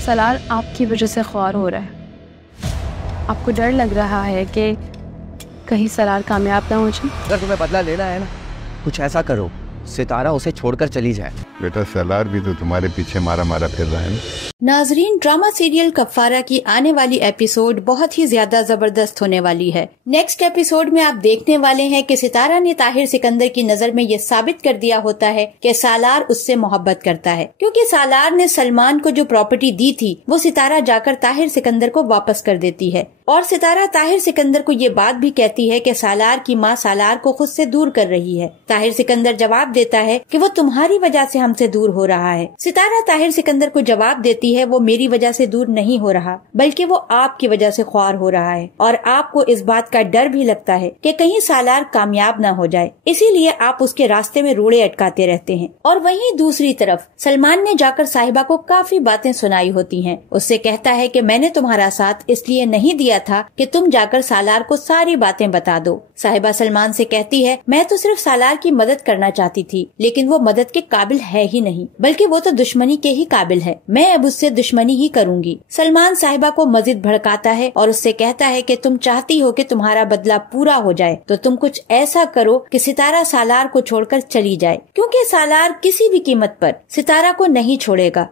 سالار آپ کی وجہ سے خوار ہو رہا ہے. آپ کو ڈر لگ رہا ہے کہ کہیں سالار کامیاب نہ ہو جائے. اگر تمہیں بدلہ لینا ہے نا، کچھ ایسا کرو ستارہ اسے چھوڑ کر چلی جائے. بیٹا سالار بھی تو تمہارے پیچھے مارا مارا پھر رہا ہے نا. ناظرین، ڈرامہ سیریل کفارہ کی آنے والی ایپیسوڈ بہت ہی زیادہ زبردست ہونے والی ہے. نیکسٹ ایپیسوڈ میں آپ دیکھنے والے ہیں کہ ستارہ نے طاہر سکندر کی نظر میں یہ ثابت کر دیا ہوتا ہے کہ سالار اس سے محبت کرتا ہے، کیونکہ سالار نے سلمان کو جو پراپرٹی دی تھی وہ ستارہ جا کر طاہر سکندر کو واپس کر دیتی ہے، اور ستارہ طاہر سکندر کو یہ بات بھی کہتی ہے کہ سالار کی ماں سالار کو خود سے دور کر رہی ہے. طاہر سکندر جواب دیتا ہے کہ وہ تمہاری وجہ سے ہم سے دور ہو رہا ہے. ستارہ طاہر سکندر کو جواب دیتی ہے وہ میری وجہ سے دور نہیں ہو رہا، بلکہ وہ آپ کی وجہ سے خوار ہو رہا ہے، اور آپ کو اس بات کا ڈر بھی لگتا ہے کہ کہیں سالار کامیاب نہ ہو جائے، اسی لیے آپ اس کے راستے میں روڑے اٹکاتے رہتے ہیں. اور وہیں دوسری طرف سلمان نے جا کر صاحبہ کو کافی باتیں سنائی ہوتی ہیں. اس سے کہتا ہے کہ میں نے تمہارا ساتھ اس لیے نہیں دیا تھا کہ تم جا کر سالار کو ساری باتیں بتا دو. صاحبہ سلمان سے کہتی ہے میں تو صرف سالار کی مدد کرنا چاہتی تھی، لیکن وہ مدد کے قابل ہے ہی نہیں، بلکہ وہ تو دشمنی کے ہی قابل ہے. میں اب اس سے دشمنی ہی کروں گی. سلمان صاحبہ کو مزید بھڑکاتا ہے اور اس سے کہتا ہے کہ تم چاہتی ہو کہ تمہارا بدلہ پورا ہو جائے تو تم کچھ ایسا کرو کہ ستارہ سالار کو چھوڑ کر چلی جائے، کیونکہ سالار کسی بھی قیمت پر ستارہ کو نہیں چھوڑے گا.